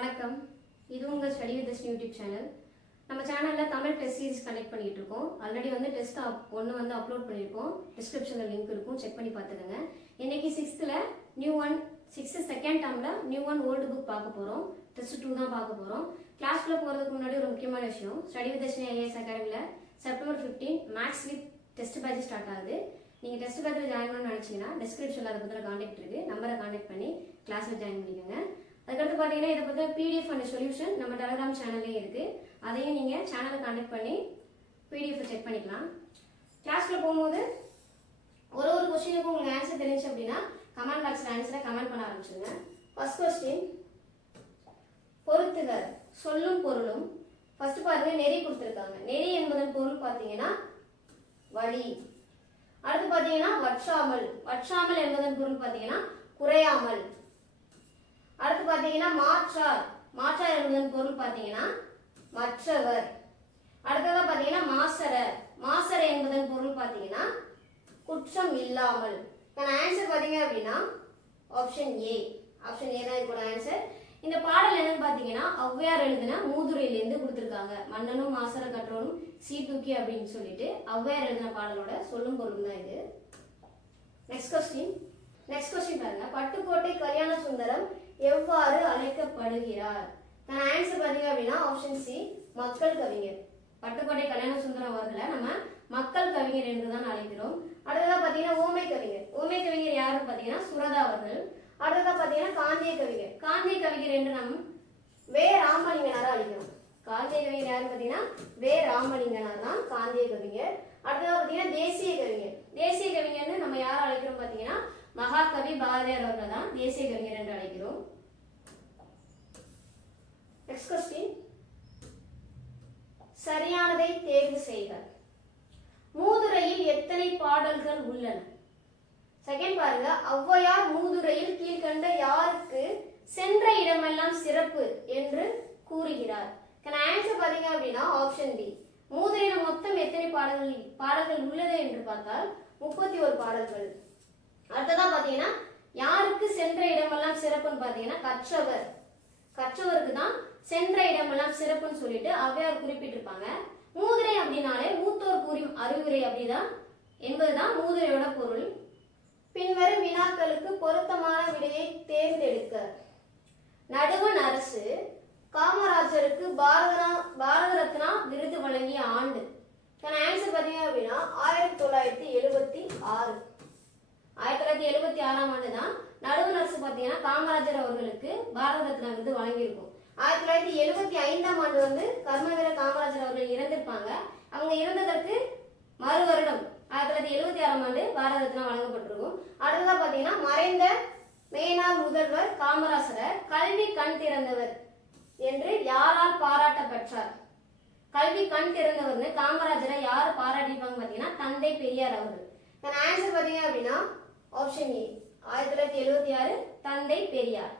வணக்கம். இது உங்கள் study with this YouTube channel. நம்ம சேனலில் தமிழ் டெஸ்ட் சீரிஸ் கனெக்ட் பண்ணிட்டு இருக்கோம். ஆல்ரெடி வந்து டெஸ்ட் ஒன்று வந்து அப்லோட் பண்ணியிருக்கோம். டிஸ்கிரிப்ஷனில் லிங்க் இருக்கும், செக் பண்ணி பார்த்துக்கோங்க. இன்னைக்கு சிக்ஸ்த்து செகண்ட் டேர்மில் நியூ ஒன் ஓல்டு புக் பார்க்க போகிறோம். டெஸ்ட் 2 தான் பார்க்க போகிறோம். கிளாஸ்க்குள்ளே போகிறதுக்கு முன்னாடி ஒரு முக்கியமான விஷயம், ஸ்டடி வித் திஸ் ஐஏஎஸ் அகாடமியில் September 15 maths with test batch start ஆகுது. நீங்கள் டெஸ்ட் பேட்சில் ஜாயின் பண்ணணும்னு நினச்சிங்கன்னா டிஸ்கிரிப்ஷனில் அதை பற்றின கான்டாக்ட் இருக்குது, நம்பரை கான்டாக்ட் பண்ணி கிளாஸில் ஜாயின் பண்ணிக்கோங்க. அதுக்கடுத்து பார்த்தீங்கன்னா இதை பற்றி பிடிஎஃப் அண்ட் சொல்யூஷன் நம்ம டெலகிராம் சேனல்லே இருக்குது. அதையும் நீங்கள் சேனலை கான்டாக்ட் பண்ணி பிடிஎஃப் செக் பண்ணிக்கலாம். கிளாஸில் போகும்போது ஒரு கொஸ்டினுக்கும் உங்களுக்கு ஆன்சர் தெரிஞ்சு அப்படின்னா கமெண்ட் பாக்ஸில் ஆன்சரை கமெண்ட் பண்ண ஆரம்பிச்சுங்க. ஃபர்ஸ்ட் கொஸ்டின், பொறுத்துக சொல்லும் பொருளும். ஃபர்ஸ்ட் பாருங்க, நெறி கொடுத்துருக்காங்க. நெறி என்பதன் பொருள் பார்த்தீங்கன்னா வழி. அடுத்து பார்த்தீங்கன்னா வற்றாமல். வற்றாமல் என்பதன் பொருள் பார்த்தீங்கன்னா குறையாமல். அடுத்து பார்த்தீங்கன்னா மாற்றார். மாற்றார் என்பதன் பொருள் பார்த்தீங்கன்னா மற்றவர். அடுத்ததா பார்த்தீங்கன்னா மாசர. மாசர என்பதன் பொருள் பார்த்தீங்கன்னா குற்றம் இல்லாமல். ஆன்சர் பார்த்தீங்க அப்படின்னா ஆப்ஷன் ஏ. ஆப்ஷன் ஏ தான் இதோட ஆன்சர். இந்த பாடல் என்னன்னு பார்த்தீங்கன்னா ஔவையார் எழுதின மூதுரையிலேருந்து கொடுத்துருக்காங்க. மன்னனும் மாசர கற்றோனும் சீர்தூக்கி அப்படின்னு சொல்லிட்டு ஔவையார் எழுதின பாடலோட சொல்லும் பொருள் தான் இது. நெக்ஸ்ட் கொஸ்டின் பாருங்க, பட்டுக்கோட்டை கல்யாண சுந்தரம் எவ்வாறு அழைக்கப்படுகிறார்? ஆன்சர் பாத்தீங்க அப்படின்னா ஆப்ஷன் சி, மக்கள் கவிஞர். பட்டுக்கோட்டை கல்யாண சுந்தரம் அவர்களை நம்ம மக்கள் கவிஞர் என்றுதான் அழைக்கிறோம். அடுத்ததா பாத்தீங்கன்னா ஓமை கவிஞர். ஓமை கவிஞர் யாருன்னு பாத்தீங்கன்னா சுரதா அவர்கள். அடுத்ததா பாத்தீங்கன்னா காந்திய கவிஞர். காந்திய கவிஞர் என்று நம் வே ராமலிங்கனாரை அழைக்கிறோம். காந்திய கவிஞர் யாருன்னு பாத்தீங்கன்னா வே ராமலிங்கனார் தான் காந்திய கவிஞர். அடுத்ததா பாத்தீங்கன்னா தேசிய கவிஞர். தேசிய கவிஞர்னு நம்ம யாரை அழைக்கிறோம் பாத்தீங்கன்னா மகாகவி பாரதியார் அவர்கள் தான் தேசிய கவிஞர் என்று அழைக்கிறோம். நெக்ஸ்ட் கொஸ்டின், சரியானதை தேர்வு செய்க. மூதுரையில் எத்தனை பாடல்கள் உள்ளன? செகண்ட் பாருங்க, ஔவையார் மூதுரையில் கீழ்கண்ட யாருக்கு சென்ற இடமெல்லாம் சிறப்பு என்று கூறுகிறார்? ஆன்சர் பாத்தீங்க அப்படின்னா ஆப்ஷன் பி. மூதுரையில மொத்தம் எத்தனை பாடல்கள் உள்ளது என்று பார்த்தால் 31 பாடல்கள். அடுத்ததா பாத்தீங்கன்னா யாருக்கு சென்ற இடமெல்லாம் சிறப்புன்னு பாத்தீங்கன்னா கற்றவர். கற்றவருக்கு தான் சென்ற இடமெல்லாம் சிறப்புன்னு சொல்லிட்டு ஔவையார் குறிப்பிட்டிருப்பாங்க. மூதுரை அப்படின்னாலே மூத்தோர் கூறும் அறிவுரை அப்படிதான் என்பதுதான் மூதுரையோட பொருள். பின்வரும் வினாக்களுக்கு பொருத்தமான விடையை தேர்ந்தெடுக்க. நடுவண் அரசு காமராஜருக்கு பாரத ரத்னா விருது வழங்கிய ஆண்டு? ஆன்சர் பாத்தீங்க அப்படின்னா 1976. 1976ஆம் ஆண்டு தான் நடுவண் அரசு பாத்தீங்கன்னா காமராஜர் அவர்களுக்கு பாரத ரத்னா விருது வழங்கியிருக்கும். 1975ஆம் ஆண்டு வந்து கர்மவீரர் காமராஜர் அவர்கள் இறந்திருப்பாங்க. அவங்க இறந்ததற்கு மறு வருடம் 1976ஆம் ஆண்டு பாரத ரத்னா வழங்கப்பட்டிருக்கும். அடுத்ததா பாத்தீங்கன்னா மறைந்த மேனாள் முதல்வர் காமராஜரை கல்வி கண் திறந்தவர் என்று யாரால் பாராட்ட பெற்றார்? கல்வி கண் திறந்தவர்னு காமராஜரை யார் பாராட்டிருப்பாங்க பாத்தீங்கன்னா தந்தை பெரியார் அவர்கள். ஆன்சர் பாத்தீங்க அப்படின்னா ஆப்ஷன் ஏ, 1976 தந்தை பெரியார்.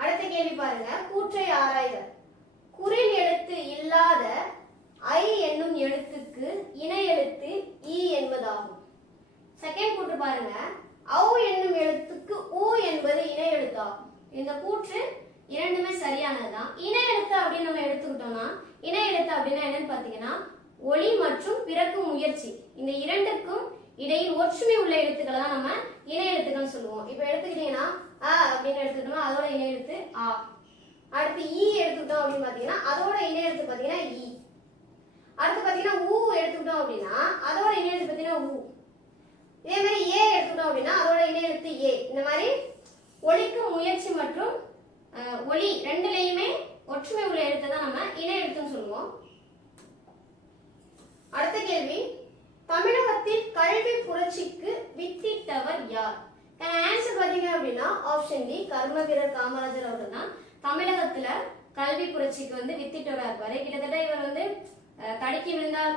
அடுத்த கேள்வி பாருங்க, கூற்றை ஆராய்க. குறில் எழுத்து இல்லாத ஐ என்னும் எழுத்துக்கு இணை எழுத்து ஈ என்பதாகும். செகண்ட் கூற்று பாருங்க, ஔ என்னும் எழுத்துக்கு ஊ என்பது இணை எழுத்தாகும். இந்த கூற்று இரண்டுமே சரியானதுதான். இணை எழுத்து அப்படின்னு நம்ம எடுத்துக்கிட்டோம்னா, இணை எழுத்து அப்படின்னா என்னன்னு பாத்தீங்கன்னா ஒளி மற்றும் பிறக்கும் முயற்சி, இந்த இரண்டுக்கும் இடையில் ஒற்றுமை உள்ள எழுத்துக்களை தான் நம்ம இணை எழுத்துக்கள் சொல்லுவோம். இப்ப எடுத்துக்கிட்டீங்கன்னா அ அப்படின்னு எடுத்துக்கிட்டோம்னா அதோட இணை எழுத்து ஆ. அடுத்து ஈ எடுத்துக்கிட்டோம் அப்படின்னு பாத்தீங்கன்னா அதோட இணை எழுத்து பாத்தீங்கன்னா ஈ. அடுத்து பாத்தீங்கன்னா ஊ எடுத்துக்கிட்டோம் அப்படின்னா அதோட இணை எழுத்து பாத்தீங்கன்னா ஊ. இதே மாதிரி ஏ எடுத்துக்கிட்டோம் அப்படின்னா அதோட இணை எழுத்து ஏ. இந்த மாதிரி ஒளிக்கும் முயற்சி மற்றும் ஒளி ரெண்டுலையுமே ஒற்றுமை உள்ள எழுத்தை தான் நம்ம இணை எழுத்துன்னு சொல்லுவோம். அடுத்த கேள்வி, தமிழகத்தில் கல்வி புரட்சிக்கு வித்திட்டவர் யார்? ஆன்சர் பாத்தீங்க அப்படின்னா ஆப்ஷன் டி, கர்மவீரர் காமராஜர் அவர்கள் தான் தமிழகத்துல கல்வி புரட்சிக்கு வந்து வித்திட்டவரா இருப்பாரு. கிட்டத்தட்ட இவர் வந்து தடுக்கி விழுந்தால்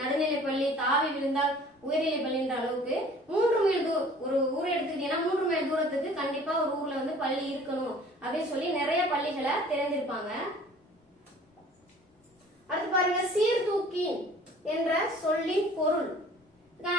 நடுநிலை பள்ளி, தாவி விழுந்தால் உயர்நிலை பள்ளின்ற அளவுக்கு 3 மைல் ஒரு ஊர் எடுத்துக்கிட்டீங்கன்னா 3 மைல் தூரத்துக்கு கண்டிப்பா ஒரு ஊர்ல வந்து பள்ளி இருக்கணும் அப்படின்னு சொல்லி நிறைய பள்ளிகளை திறந்திருப்பாங்க. அடுத்து பாருங்க, சீர்தூக்கி என்ற சொல்லின் பொருள்.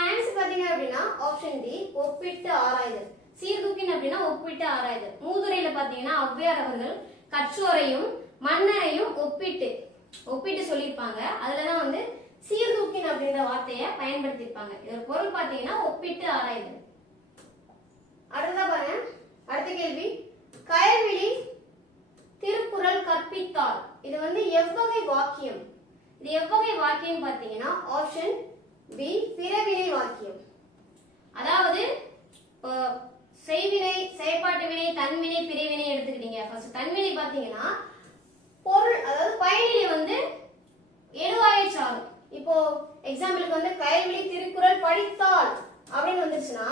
ஆன்சர் பாத்தீங்க அப்படின்னா ஆப்ஷன் டி, ஒப்பிட்டு ஆராய்தல். சீர்தூக்கின் அப்படின்னா ஒப்பிட்டு ஆராய்தல். மூதுரையில பாத்தீங்கன்னா ஔவையார் அவர்கள் கற்றோரையும் மன்னரையும் ஒப்பிட்டு சொல்லியிருப்பாங்க. அதுலதான் வந்து சீர்தூக்கின் அப்படின்ற வார்த்தையை பயன்படுத்தியிருப்பாங்க. இதோட பொருள் பாத்தீங்கன்னா ஒப்பிட்டு ஆராய்தல். அடுத்ததா பாருங்க, அடுத்த கேள்வி, கயல்விழி திருக்குறள் கற்பித்தால் இது வந்து எவ்வகை வாக்கியம்? இது எவ்வகை வாக்கியம் பாத்தீங்கன்னா ஆப்ஷன் பி பிறவினை வாக்கியம். அதாவது செய்வினை, செயற்பாட்டு வினை, தன்வினை, பிரிவினை எடுத்துக்கிட்டீங்க. ஃபர்ஸ்ட் தன்வினை பாத்தீங்கன்னா பொருள், அதாவது பயனிலை வந்து எழுவாயை சாரும். இப்போ எக்ஸாம்பிளுக்கு வந்து கயல்விழி திருக்குறள் படித்தால் அப்படின்னு வந்துருச்சுன்னா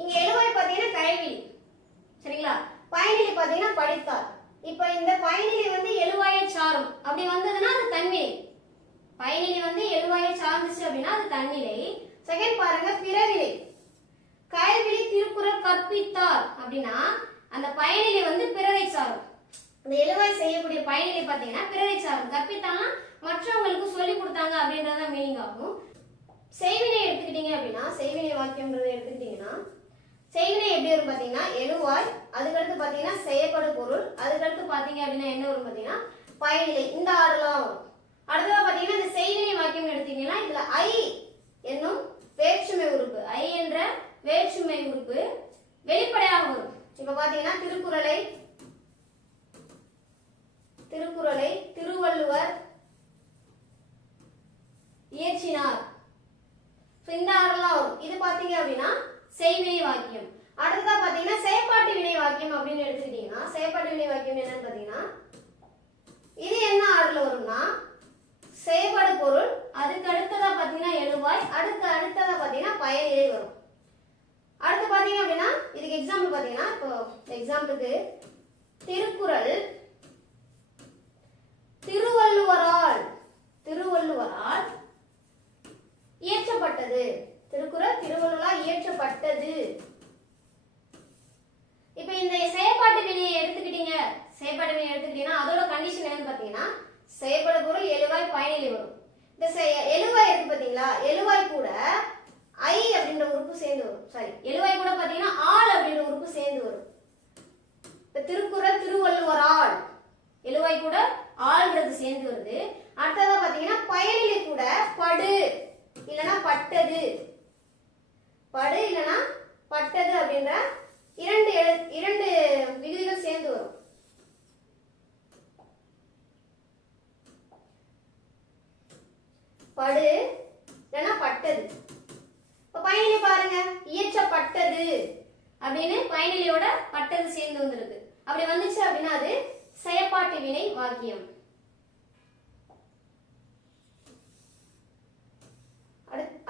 இங்க எழுவாய் பாத்தீங்கன்னா கயல்விழி, சரிங்களா? பயனிலை பாத்தீங்கன்னா படித்தால். இப்ப இந்த பயனிலை வந்து எழுவாயை சாரும் அப்படி வந்ததுன்னா அது தன்வினை. பயனிலை வந்து எழுவாயை சார்ந்துச்சு அப்படின்னா அது தன்னிலை. செகண்ட் பாருங்க, பிறவினை. கயல்விழி திருக்குறள் கற்பித்தார் அப்படின்னா அந்த பயனிலை வந்து பிறரை சாரும். அந்த எழுவாய் செய்யக்கூடிய பயனிலை பாத்தீங்கன்னா பிறரை சாரும். கற்பித்தான்னா மற்றவங்களுக்கு சொல்லி கொடுத்தாங்க அப்படின்றத மீனிங் ஆகும். செய்வினை எடுத்துக்கிட்டீங்க அப்படின்னா, செய்வினை வாக்கியம்ன்றதை எடுத்துக்கிட்டீங்கன்னா செய்வினை எப்படி வரும் பாத்தீங்கன்னா எழுவாய், அதுக்கடுத்து பாத்தீங்கன்னா செயற்படு பொருள், அதுக்கடுத்து பாத்தீங்க அப்படின்னா என்ன வரும் பாத்தீங்கன்னா பயனிலை. இந்த ஆறுலாம் வரும். அடுத்ததா பாத்தீங்கன்னா இந்த செய்வினை வாக்கியம் எடுத்தீங்கன்னா இதுல ஐ என்னும் வேற்றுமை உறுப்பு, ஐ என்ற வேற்றுமை உறுப்பு வெளிப்படையாக வரும். இப்ப பாத்தீங்கன்னா திருக்குறளை திருவள்ளுவர் இயற்றினார். இந்த ஆறுலாம் வரும். இது பாத்தீங்க அப்படின்னா செய்வினை வாக்கியம். அடுத்ததா பாத்தீங்கன்னா செயற்பாட்டு வினை வாக்கியம் அப்படின்னு எடுத்துக்கிட்டீங்கன்னா செயற்பாட்டு வினை வாக்கியம் என்னன்னு பாத்தீங்கன்னா இது என்ன ஆறுல வரும்னா செயற்படு பொருள், அதுக்கு அடுத்ததா பாத்தீங்கன்னா எழுவாய், அடுத்ததா பாத்தீங்கன்னா பயனிலை வரும். அடுத்து பாத்தீங்க அப்படின்னா இதுக்கு எக்ஸாம்பிள் பாத்தீங்கன்னா இப்போ எக்ஸாம்பிளுக்கு திருக்குறள் திருவள்ளுவரால் இயற்றப்பட்டது. திருக்குறள் திருவள்ளுவரால் இயற்றப்பட்டது. இப்ப இந்த செயற்பாட்டு வினையை எடுத்துக்கிட்டீங்கன்னா அதோட கண்டிஷன் என்னன்னு பாத்தீங்கன்னா செயற்படு பொருள் எழுவாய் பயனிலை வரும். இந்த எழுவாய் இருக்கு பாத்தீங்களா, எழுவாய் கூட ஐ அப்படின்ற உறுப்பு சேர்ந்து வரும். சாரி, எழுவாய் கூட பாத்தீங்கன்னா ஆள் அப்படின்ற உறுப்பு சேர்ந்து வரும். இப்ப திருக்குறள் திருவள்ளுவரால் எழுவாய் கூட ஆள்ன்றது சேர்ந்து வருது. அடுத்ததா பாத்தீங்கன்னா பயனிலை கூட படு இல்லனா பட்டது, படு இல்லனா பட்டது அப்படின்ற இரண்டு விகுதிகள் சேர்ந்து வரும். படு இல்லனா பட்டது. இப்ப பயனிலை பாருங்க, இயற்றப்பட்டது அப்படின்னு பயனிலையோட பட்டது சேர்ந்து வந்திருக்கு. அப்படி வந்துச்சு அப்படின்னா அது செயற்பாட்டு வினை வாக்கியம்.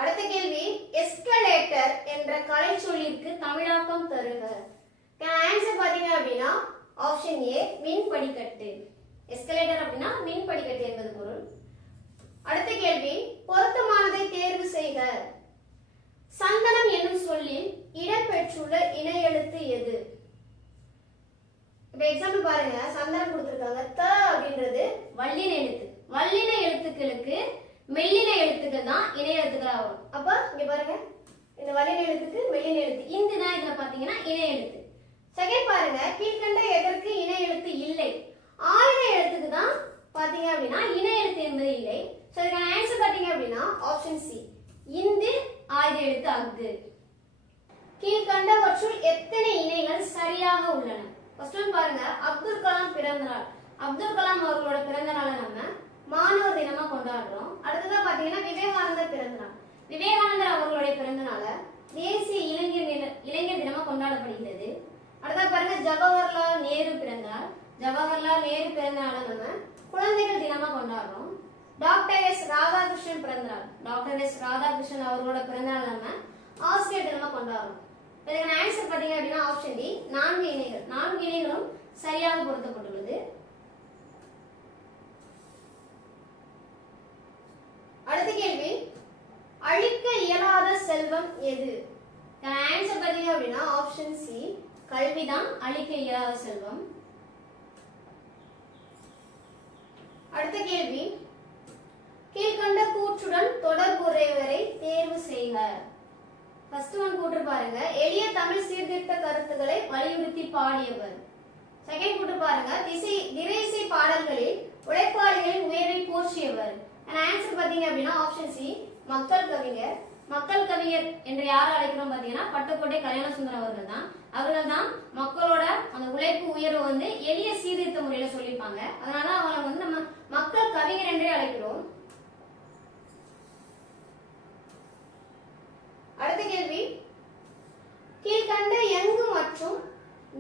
அடுத்த கேள்வி, எஸ்கலேட்டர் என்ற கலை சொல்லிற்கு தமிழாக்கம் தருக. ஆன்சர் பாத்தீங்க அப்படின்னா ஆப்ஷன் ஏ மின் படிக்கட்டு. எஸ்கலேட்டர் அப்படின்னா மின் படிக்கட்டு என்பது பொருள். அடுத்த கேள்வி, பொருத்தமானதை தேர்வு செய்க. சந்தனம் என்னும் சொல்லில் இடம்பெற்றுள்ள இணை எழுத்து எது? இப்ப எக்ஸாம்பிள் பாருங்க, சந்தனம் கொடுத்திருக்காங்க. த அப்படின்றது வல்லின எழுத்து. வல்லின எழுத்துக்களுக்கு மெல்லின எழுத்துக்கள் தான் இணை எழுத்துக்களா வரும். அப்ப இங்க பாருங்க, இந்த வல்லின எழுத்துக்கு மெல்லின எழுத்து இந்த தான் இதுல பாத்தீங்கன்னா இணை எழுத்து. செகண்ட் பாருங்க, கீழ்கண்ட எதற்கு இணை எழுத்து இல்லை? ஆயுத எழுத்துக்கு தான் பாத்தீங்க அப்படின்னா இணை எழுத்து என்பது இல்லை. சோ இதுக்கான ஆன்சர் பாத்தீங்க அப்படின்னா ஆப்ஷன் சி இந்து ஆயுத எழுத்து அஃது. கீழ்கண்டவற்றுள் எத்தனை இணைகள் சரியாக உள்ளன? ஃபர்ஸ்ட் ஒன் பாருங்க, அப்துல் கலாம் பிறந்த நாள். அப்துல் கலாம் அவர்களோட பிறந்த நாளை நம்ம மாணவர் தினமா கொண்டாடுறோம். அடுத்ததா பாத்தீங்கன்னா விவேகானந்தர் பிறந்த நாள். விவேகானந்தர் அவர்களுடைய பிறந்த நாளை தேசிய இளைஞர் தினமா கொண்டாடப்படுகிறது. அடுத்தா பாருங்க, ஜவஹர்லால் நேரு பிறந்தார். ஜவஹர்லால் நேரு பிறந்த நாளை நம்ம குழந்தைகள் தினமா கொண்டாடுறோம். டாக்டர் எஸ் ராதாகிருஷ்ணன் பிறந்த நாள். டாக்டர் எஸ் ராதாகிருஷ்ணன் அவர்களோட பிறந்த நாள் நம்ம ஆசிரியர் தினமா கொண்டாடுறோம். இதுக்கான ஆன்சர் பாத்தீங்க அப்படின்னா ஆப்ஷன் டி 4 இணைகள். 4 இணைகளும் சரியாக பொருத்தப்பட்டுள்ளது. அடுத்த கேள்வி, அழிக்க இயலாத செல்வம் எது? ஆன்சர் பாத்தீங்க அப்படின்னா ஆப்ஷன் சி கல்விதான் அழிக்க இயலாத செல்வம். அடுத்த கேள்வி, கீழ்கண்ட கூற்றுடன் தொடர்புடையவரை தேர்வு செய்க. ஃபர்ஸ்ட் ஒன் கூட்டு பாருங்க, எளிய தமிழ் சீர்திருத்த கருத்துக்களை வலியுறுத்தி பாடியவர். செகண்ட் கூட்டு பாருங்க, திரையிசை பாடல்களில் உழைப்பாளிகளின் உயர்வை போற்றியவர். ஆன்சர் பாத்தீங்க அப்படின்னா ஆப்ஷன் சி, மக்கள் கவிஞர். மக்கள் கவிஞர் என்று யாரை அழைக்கிறோம் பாத்தீங்கன்னா பட்டுக்கோட்டை கல்யாணசுந்தரம் அவர்கள் தான் மக்களோட அந்த உழைப்பு உயர்வு வந்து எளிய சீர்திருத்த முறையில சொல்லியிருப்பாங்க. அதனால அவங்களை வந்து நம்ம மக்கள் கவிஞர் என்றே அழைக்கிறோம். அடுத்த கேள்வி, கீழ்கண்ட எங்கு மற்றும்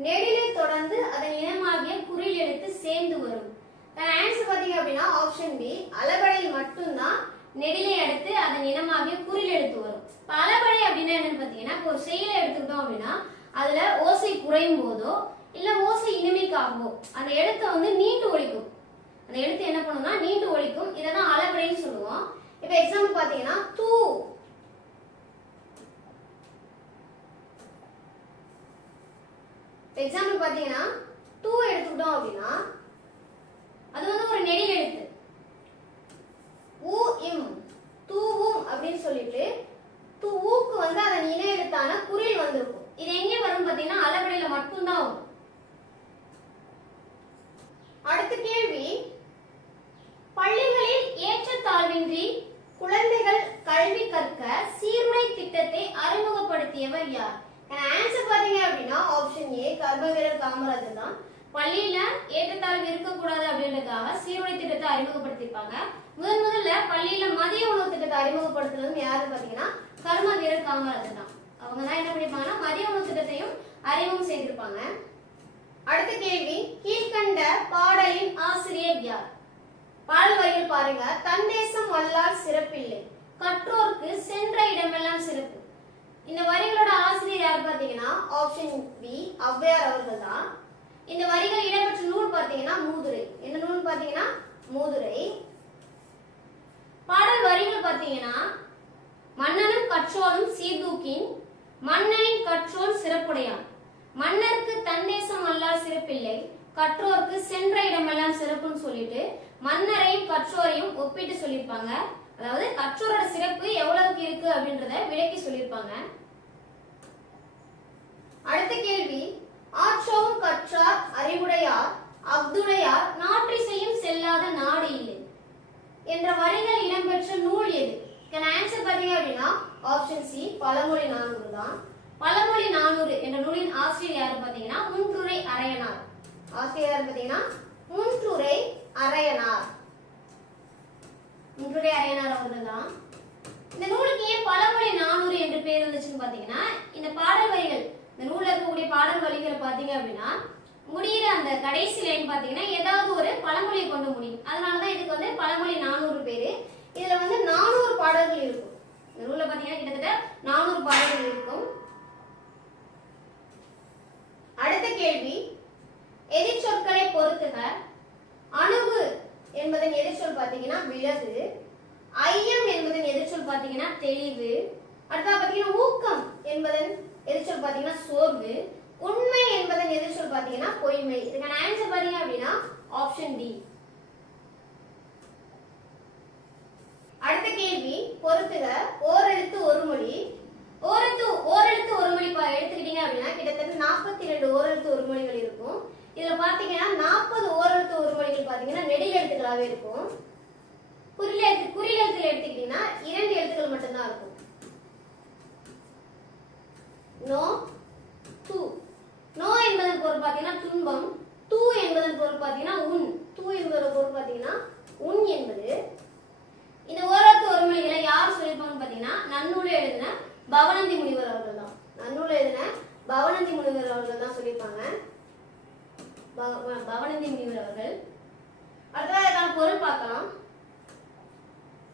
நெடிலை தொடர்ந்து அதன் இனமாகிய குறில் எழுத்து சேர்ந்து வரும். ஆன்சர் பாத்தீங்க அப்படின்னா ஆப்ஷன் பி, அளபடையில் மட்டும்தான் நெடிலை அடுத்து அதன் இனமாகிய குறில் எழுத்து வரும். அளபடை அப்படின்னா என்னன்னு பாத்தீங்கன்னா, ஒரு செயலை எடுத்துக்கிட்டோம் அப்படின்னா அதுல ஓசை குறையும் போதோ இல்ல ஓசை இனிமைக்காகவோ அந்த எழுத்தை வந்து நீண்டு ஒலிக்கும். அந்த எழுத்து என்ன பண்ணும்னா நீண்டு ஒலிக்கும். இதான் அளபடைன்னு சொல்லுவோம். இப்ப எக்ஸாம்பிள் பாத்தீங்கன்னா தூ, எக்ஸாம்பிள் பாத்தீங்கன்னா டூ எடுத்துக்கிட்டோம் அப்படின்னா அது வந்து ஒரு நெடில் எழுத்து. ஊ இம் தூவும் அப்படின்னு சொல்லிட்டு தூவுக்கு வந்து அதன் இன எழுத்தான குறில் வந்திருக்கும். இது எங்க வரும் பாத்தீங்கன்னா அளபடையில மட்டும்தான் வரும். அடுத்த கேள்வி, பள்ளிகளில் ஏற்றத்தாழ்வின்றி குழந்தைகள் கல்வி கற்க சீருடை திட்டத்தை அறிமுகப்படுத்தியவர் யார்? ஆன்சர் பாத்தீங்க அப்படின்னா ஆப்ஷன் ஏ, கர்மவீரர் காமராஜர் தான். பள்ளியில ஏற்றத்தாழ்வு இருக்கக்கூடாது அப்படின்றதுக்காக சீருடை திட்டத்தை அறிமுகப்படுத்திருப்பாங்க. முதல்ல பள்ளியில மதிய உணவு திட்டத்தை அறிமுகப்படுத்துனது யாரு பாத்தீங்கன்னா கர்மவீரர் காமராஜர் தான். அவங்க தான் என்ன பண்ணிருப்பாங்கன்னா மதிய உணவு திட்டத்தையும் அறிமுகம் செய்திருப்பாங்க. அடுத்த கேள்வி, கீழ்கண்ட பாடலின் ஆசிரியர் யார்? பாடல் வரிகள் பாருங்க, தன் தேசம் வல்லார் சிறப்பில்லை, கற்றோர்க்கு சென்ற இடமெல்லாம் சிறப்பு. இந்த வரிகளோட ஆசிரியர் யார் பாத்தீங்கன்னா ஆப்ஷன் பி, ஔவையார் அவர்கள் தான். இந்த வரிகள் இடம்பெற்ற நூல் பாத்தீங்கன்னா மூதுரை. என்ன நூல் பாத்தீங்கன்னா மூதுரை. பாடல் வரிகள் பாத்தீங்கன்னா, மன்னனும் கற்றோனும் சீர்தூக்கின் மன்னனின் கற்றோன் சிறப்புடையான், மன்னருக்கு தன் தேசம் வல்லார் சிறப்பில்லை, கற்றோருக்கு சென்ற இடமெல்லாம் சிறப்புன்னு சொல்லிட்டு மன்னரையும் கற்றோரையும் ஒப்பிட்டு சொல்லியிருப்பாங்க. அதாவது கற்றோரோட சிறப்பு எவ்வளவுக்கு இருக்கு அப்படின்றத விளக்கி சொல்லியிருப்பாங்க. அடுத்த கேள்வி, ஆற்றோவும் கற்றார் அறிவுடையார் அஃதுடையார் நாற்றிசையும் செல்லாத நாடு இல்லை என்ற வரிகள் இடம்பெற்ற நூல் எது? ஆன்சர் பாத்தீங்க அப்படின்னா ஆப்ஷன் சி, பழமொழி 400 தான். பழமொழி 400 என்ற நூலின் ஆசிரியர் யாரு பாத்தீங்கன்னா முன்றுரை அரையனார். ஆசிரியர் யாரு பாத்தீங்கன்னா முன்றுரை அரையனார். முன்றுரை அரையனார் அவர்கள் தான். இந்த நூலுக்கு ஏன் பழமொழி 400 என்று பேர் வந்துச்சுன்னு பாத்தீங்கன்னா, இந்த பாடல் வரிகள், இந்த நூல்ல இருக்கக்கூடிய பாடல் வரிகளை பாத்தீங்க அப்படின்னா முடிகிற அந்த கடைசி லைன் பாத்தீங்கன்னா ஏதாவது ஒரு பழமொழியை கொண்டு முடியும். அதனாலதான் இதுக்கு வந்து பழமொழி 400 பேரு. இதுல வந்து 400 பாடல்கள் இருக்கும். இந்த நூல்ல பாத்தீங்கன்னா கிட்டத்தட்ட 400 பாடல்கள் இருக்கும். அடுத்த கேள்வி, எதிர்ச்சொற்களை பொறுத்துக. அணுகு என்பதன் எதிர்ச்சொல் பாத்தீங்கன்னா விலகு. ஐயம் என்பதன் எதிர்ச்சொல் பாத்தீங்கன்னா தெளிவு. அடுத்தா பாத்தீங்கன்னா ஊக்கம் என்பதன் எதிர்ச்சொல் பாத்தீங்கன்னா சோர்வு. உண்மை என்பதன் எதிர்ச்சொல் பாத்தீங்கன்னா பொய்மை. இதுக்கான ஆன்சர் பாத்தீங்க அப்படின்னா ஆப்ஷன் டி. அடுத்த கேள்வி, பொறுத்துக. ஓரெழுத்து ஒரு மொழி. ஓரெழுத்து ஒரு மொழி எடுத்துக்கிட்டீங்க அப்படின்னா கிட்டத்தட்ட 42 ஓரெழுத்து ஒரு மொழிகள் இருக்கும். இதுல பாத்தீங்கன்னா 40 ஓரெழுத்து ஒரு மொழிகள் பாத்தீங்கன்னா நெடில் எழுத்துக்களாவே இருக்கும். குறில் எழுத்துல எடுத்துக்கிட்டீங்கன்னா 2 எழுத்துக்கள் மட்டும்தான் இருக்கும். நோ, து. நோ என்பதன் பொருள் பாத்தீங்கன்னா துன்பம். தூ என்பதன் பொருள் பாத்தீங்கன்னா உன். தூ என்பதோட பொருள் பாத்தீங்கன்னா உன் என்பது. இந்த ஓரெழுத்து ஒரு மொழிகளை யார் சொல்லியிருப்பாங்கன்னு பாத்தீங்கன்னா நன்னூலை எழுதின பவனந்தி முனிவர் அவர்கள் தான். நன்னூலை எழுதின பவனந்தி முனிவர் அவர்கள் தான் சொல்லியிருப்பாங்க. பவனந்தி முனிவர் அவர்கள். அடுத்ததுக்கான பொருள் பார்க்கலாம்.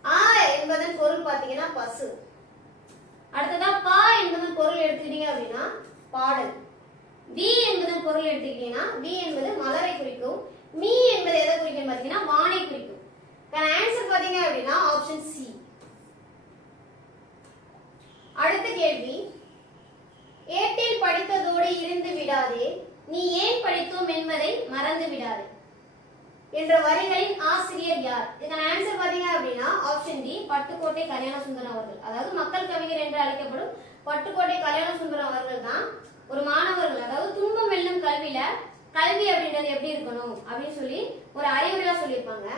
ஆ என்பதன் பொருள் பாத்தீங்கன்னா பசு. அடுத்ததா பா என்பதன் பொருள் எடுத்துக்கிட்டீங்க அப்படின்னா பாடல். வி என்பதன் பொருள் எடுத்துக்கிட்டீங்கன்னா வி என்பது மலரை குறிக்கும். மீ என்பது எதை குறிக்கும் பாத்தீங்கன்னா வானை குறிக்கும். ஆன்சர் பாத்தீங்க அப்படின்னா ஆப்ஷன் சி. அடுத்த கேள்வி, ஏட்டில் படித்ததோடு இருந்து விடாதே, நீ ஏன் படித்தோம் என்பதை மறந்து விடாதே என்ற வரிகளின் ஆசிரியர் யார்? இதுக்கான ஆன்சர் பாத்தீங்க அப்படின்னா ஆப்ஷன் டி, பட்டுக்கோட்டை கல்யாணசுந்தரம் அவர்கள். அதாவது மக்கள் கவிஞர் என்று அழைக்கப்படும் பட்டுக்கோட்டை கல்யாண சுந்தரம் அவர்கள் தான் ஒரு மாணவர்கள், அதாவது துன்பம் வெல்லும் கல்வியில கல்வி அப்படின்றது எப்படி இருக்கணும் அப்படின்னு சொல்லி ஒரு அறிவுரையா சொல்லியிருப்பாங்க.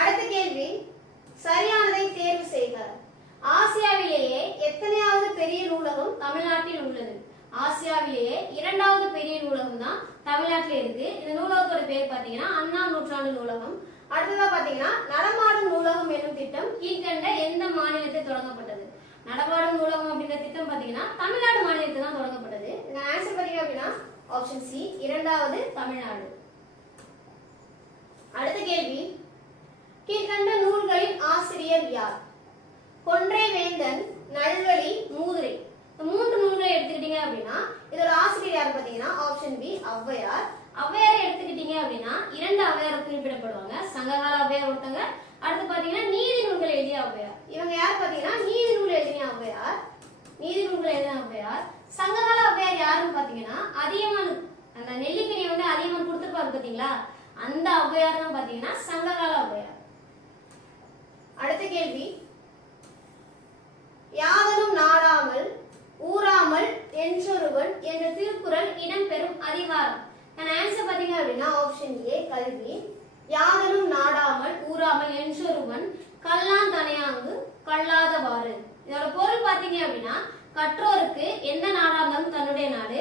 அடுத்த கேள்வி, சரியானதை தேர்வு செய்க. ஆசியாவிலேயே எத்தனையாவது பெரிய நூலகம் தமிழ்நாட்டில் உள்ளது? ஆசியாவிலேயே 2வது பெரிய நூலகம் தான் தமிழ்நாட்டில் இருக்கு. இந்த நூலகத்தோட பேர் பாத்தீங்கன்னா அண்ணா நூற்றாண்டு நூலகம். அடுத்ததா பாத்தீங்கன்னா நடமாடும் நூலகம் என்னும் திட்டம் கீழ்கண்ட எந்த மாநிலத்தில் தொடங்கப்பட்டது? நடமாடும் நூலகம் அப்படின்ற திட்டம் பாத்தீங்கன்னா தமிழ்நாடு மாநிலத்தில் தான் தொடங்கப்பட்டது. இந்த ஆன்சர் பாத்தீங்க அப்படின்னா ஆப்ஷன் சி, 2வது தமிழ்நாடு. அடுத்த கேள்வி, கீழ்கண்ட நூல்களின் ஆசிரியர் யார்? கொன்றை வேந்தன், நல்வழி, மூதுரை. இந்த 3 நூல்களை எடுத்துக்கிட்டீங்க அப்படின்னா இதோட ஆசிரியர் யார் பாத்தீங்கன்னா ஆப்ஷன் பி, ஔவையார். ஔவையாரை எடுத்துக்கிட்டீங்க அப்படின்னா 2 ஔவையார் குறிப்பிடப்படுவாங்க. சங்ககால ஔவையார் ஒருத்தங்க, அடுத்து பாத்தீங்கன்னா நீதி நூல்கள் எழுதிய ஔவையார். இவங்க யார் பாத்தீங்கன்னா நீதி நூல் எழுதிய ஔவையார். நீதி நூல்கள் எழுதிய ஔவையார். சங்ககால ஔவையார் யாருன்னு பாத்தீங்கன்னா அதியமான், அந்த நெல்லிக்கனியை வந்து அதியமான் கொடுத்துருப்பாரு பாத்தீங்களா, அந்த ஔவையார் தான் பாத்தீங்கன்னா சங்ககால ஔவையார். அடுத்த கேள்வி, யாதனும் நாடாமல் ஊராமல் என்றொருவன் என்ற திருக்குறள் இடம்பெறும் அதிகாரம். ஆன்சர் பாத்தீங்க அப்படின்னா ஆப்ஷன் ஏ, கல்வி. யாதனும் நாடாமல் ஊராமல் என்றொருவன் கல்லான் தனையாங்கு கல்லாதவாறு. இதோட பொருள் பாத்தீங்க அப்படின்னா கற்றோருக்கு எந்த நாடா இருந்தாலும் தன்னுடைய நாடு,